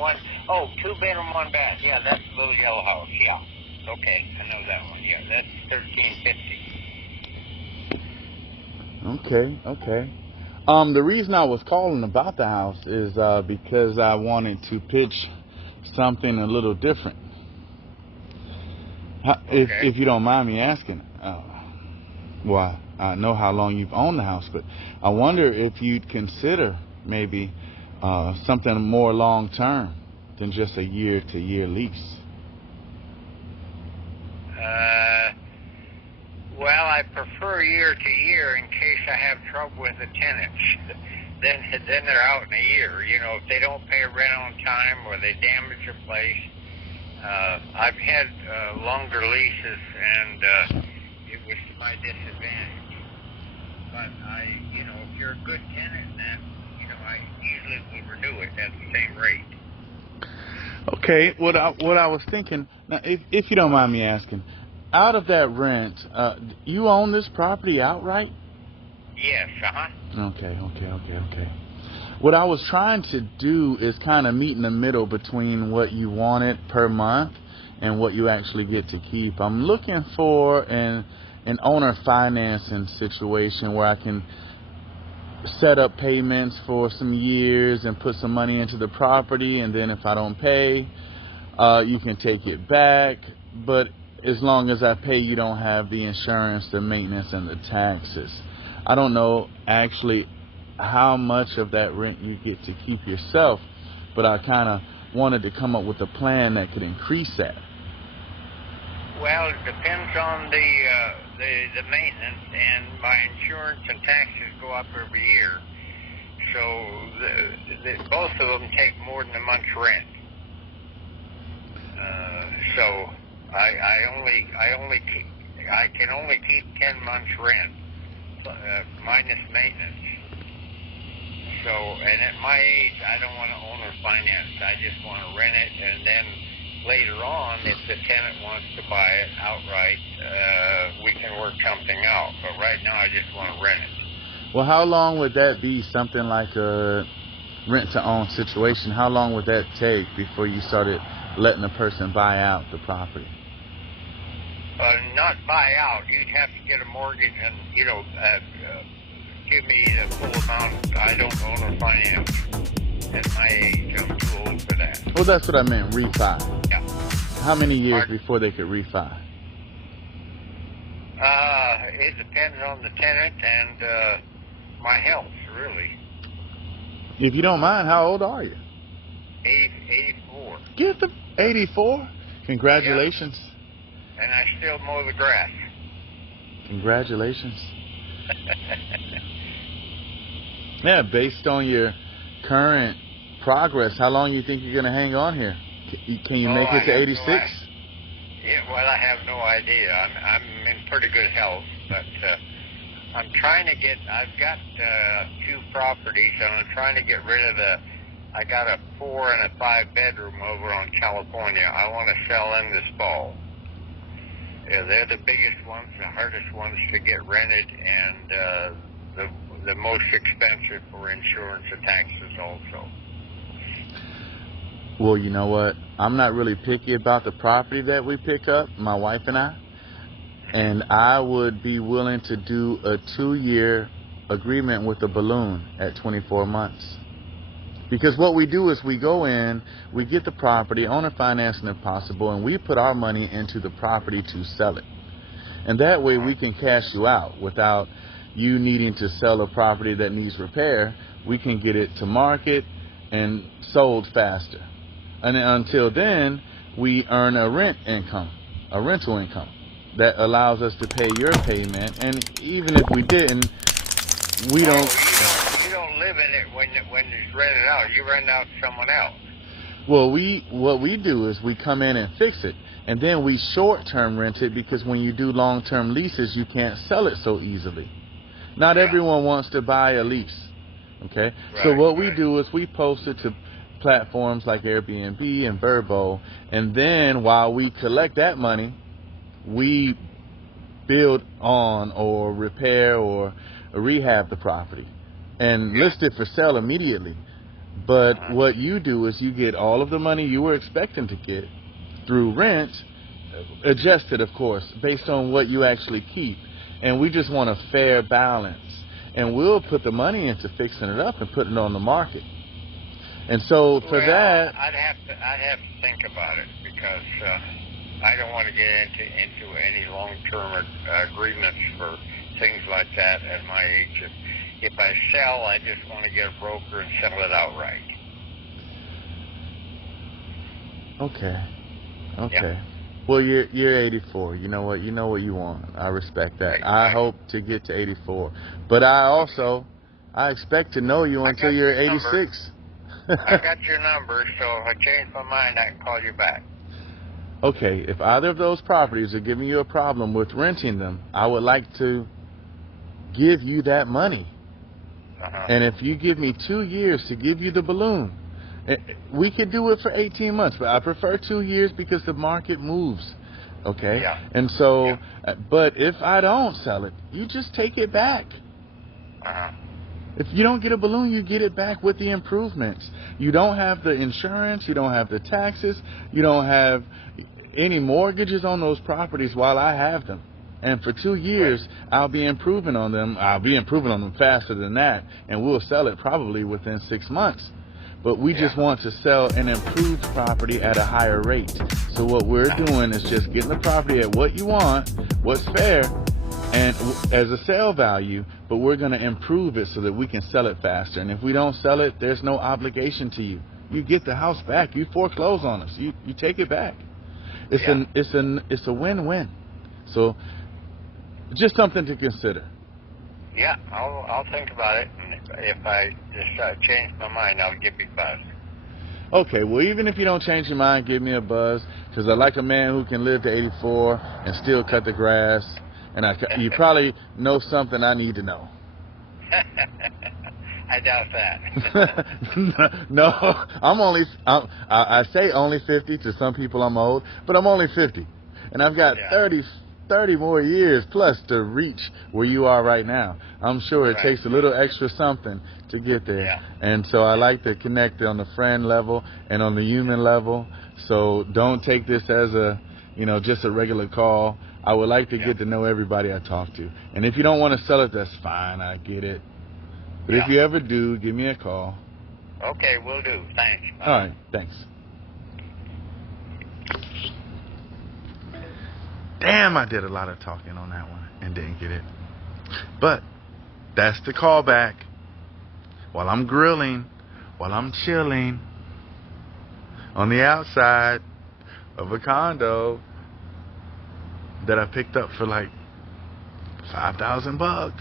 One, oh, 2-bedroom, 1 bath. Yeah, that's the little yellow house. Yeah. Okay, I know that one. Yeah, that's 1350. Okay. The reason I was calling about the house is because I wanted to pitch something a little different. If you don't mind me asking, well, I know how long you've owned the house, but I wonder if you'd consider maybe something more long term than just a year-to-year lease. Well, I prefer year to year in case I have trouble with the tenants. Then they're out in a year. You know, if they don't pay rent on time or they damage a place. I've had longer leases, and it was to my disadvantage. But if you're a good tenant, then I easily will renew it at the same rate. Okay. What I was thinking, now, if you don't mind me asking, out of that rent, you own this property outright? Yes, Okay. What I was trying to do is kind of meet in the middle between what you wanted per month and what you actually get to keep. I'm looking for an owner financing situation where I can set up payments for some years and put some money into the property, and then if I don't pay, you can take it back. But as long as I pay, you don't have the insurance, the maintenance, and the taxes. I don't know actually how much of that rent you get to keep yourself, but I kind of wanted to come up with a plan that could increase that. Well, it depends on the maintenance, and my insurance and taxes go up every year. So both of them take more than a month's rent. So I can only keep 10 months rent minus maintenance. So, and at my age, I don't want to own or finance. I just want to rent it, and then later on, if the tenant wants to buy it outright, we can work something out. But right now, I just want to rent it. Well, how long would that be? Something like a rent-to-own situation. How long would that take before you started letting the person buy out the property? Not buy out. You'd have to get a mortgage and, give me the full amount. I don't own or finance. At my age, I'm too old for that. Well, that's what I meant, refi. Yeah. How many years before they could refi? It depends on the tenant and my health, really. If you don't mind, how old are you? 84. Get the 84? Congratulations. Yeah. And I still mow the grass. Congratulations. Yeah, based on your current progress, how long do you think you're going to hang on here? Can you make it to 86? Yeah, well, I have no idea. I'm in pretty good health, but I'm trying to I've got 2 properties, and I'm trying to get rid of I got a 4 and a 5 bedroom over on California. I want to sell them this fall. Yeah, they're the biggest ones, the hardest ones to get rented, and the most expensive for insurance and taxes also. Well, you know what? I'm not really picky about the property that we pick up, my wife and I. And I would be willing to do a 2-year agreement with a balloon at 24 months. Because what we do is we go in, we get the property, owner financing if possible, and we put our money into the property to sell it. And that way we can cash you out without you needing to sell a property that needs repair. We can get it to market and sold faster. And until then, we earn a rental income that allows us to pay your payment. And even if we didn't, we don't. You don't live in it when it's rented out. You rent it out to someone else. Well, what we do is we come in and fix it, and then we short-term rent it, because when you do long-term leases, you can't sell it so easily. Not everyone wants to buy a lease. Okay, so what we do is we post it to platforms like Airbnb and Vrbo, and then while we collect that money, we build on or repair or rehab the property and list it for sale immediately. But what you do is you get all of the money you were expecting to get through rent, adjusted, of course, based on what you actually keep. And we just want a fair balance. And we'll put the money into fixing it up and putting it on the market. And so for that, I'd have to think about it, because I don't want to get into any long-term agreements for things like that at my age. If I sell, I just want to get a broker and sell it outright. Okay. Yeah. Well, you're 84. You know what you want. I respect that. Right. I hope to get to 84, but I expect to know you until you're 86. I got your number, so if I change my mind, I can call you back. Okay, if either of those properties are giving you a problem with renting them, I would like to give you that money. And if you give me 2 years to give you the balloon, we could do it for 18 months, but I prefer 2 years because the market moves. Okay? Yeah. And so, but if I don't sell it, you just take it back. If you don't get a balloon, you get it back with the improvements. You don't have the insurance, you don't have the taxes, you don't have any mortgages on those properties while I have them. And for 2 years, I'll be improving on them. I'll be improving on them faster than that, and we'll sell it probably within 6 months. But we just want to sell an improved property at a higher rate. So what we're doing is just getting the property at what you want, what's fair, and as a sale value, but we're going to improve it so that we can sell it faster. And if we don't sell it, there's no obligation to you. You get the house back. You foreclose on us. You take it back. It's a win-win. So just something to consider. Yeah, I'll think about it, and if I just change my mind, I'll give you a buzz. Okay, well, even if you don't change your mind, give me a buzz, because I like a man who can live to 84 and still cut the grass. And you probably know something I need to know. I doubt that. No, I say only 50. To some people I'm old, but I'm only 50. And I've got 30 more years plus to reach where you are right now. I'm sure it takes a little extra something to get there. Yeah. And so I like to connect on the friend level and on the human level. So don't take this as just a regular call. I would like to get to know everybody I talk to. And if you don't want to sell it, that's fine. I get it. But if you ever do, give me a call. Okay, will do. Thanks. Bye. All right, thanks. Damn, I did a lot of talking on that one and didn't get it. But that's the callback. While I'm grilling, while I'm chilling on the outside of a condo that I picked up for like $5,000.